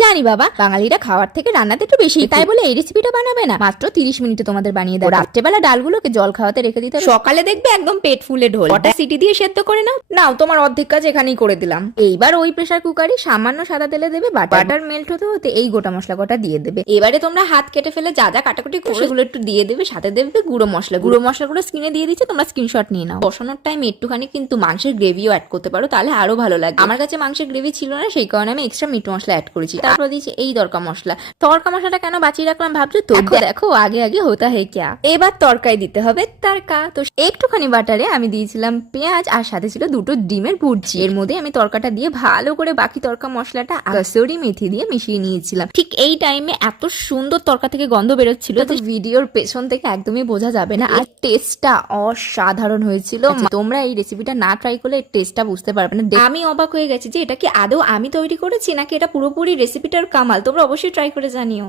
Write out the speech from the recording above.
জানি বাবা, বাঙালিরা খাওয়ার থেকে রান্নাতে একটু বেশি, তাই বলে এই রেসিপিটা বানাবে না। মাত্র 30 মিনিটে তোমাদের বানিয়ে দেবো। রাত্রেবেলা ডালগুলোকে জল খাওয়াতে রেখে দিতে হবে, সকালে দেখবে একদম পেট ফুলে ঢোল। কটা সিটি দিয়ে সেদ্ধ করে নাও। নাও, তোমার অর্ধেক কাজ এখানেই করে দিলাম। এইবার ওই প্রেসার কুকারে সামান্য সাদা তেলে দেবে বাটার মেল্ট হতে হতে এই গোটা মশলা কটা দিয়ে দেবে। এবারে তোমরা হাত কেটে ফেলে যা যা কাটাকুটি করে সেগুলো একটু দিয়ে দেবে, সাথে দেবে গুঁড়ো মশলাগুলো স্ক্রিনে দিয়ে দিচ্ছে, তোমরা স্ক্রিনশট নিয়ে নাও। বসানোর টাইম একটুখানি কিন্তু মাংসের গ্রেভিও অ্যাড করতে পারো, তাহলে আরো ভালো লাগে। আমার কাছে মাংসের গ্রেভি ছিল না, সেই কারণে আমি এক্সট্রা মিট মশলা অ্যাড করেছি। তারপর দিয়েছি এই তড়কা মশলাটা কেন বাঁচিয়ে রাখলাম ভাবছো তো? দেখো আগে আগে হতা হে ক্যা। এবার তরকায় দিতে হবে তড়কা। তো একটুখানি বাটারে আমি দিয়েছিলাম পেঁয়াজ, আর সাথে ছিল দুটো ডিমের ভুর্জি। এর মধ্যে আমি তরকাটা দিয়ে ভালো করে বাকি তড়কা মশলাটা কসুরি মেথি দিয়ে মিশিয়ে নিয়েছিলাম। ঠিক এই টাইমে এত সুন্দর তরকা থেকে গন্ধ বেরোচ্ছিল, তো ভিডিওর পেছন থেকে একদমই বোঝা যাবে না। আর টেস্টটা অসাধারণ হয়েছিল। তোমরা এই রেসিপিটা না ট্রাই করলে টেস্টটা বুঝতে পারবে না। আমি অবাক হয়ে গেছি যে এটা কি আদৌ আমি তৈরি করেছি নাকি এটা পুরোপুরি রেসিপিটার কামাল। তোমরা অবশ্যই ট্রাই করে জানিও।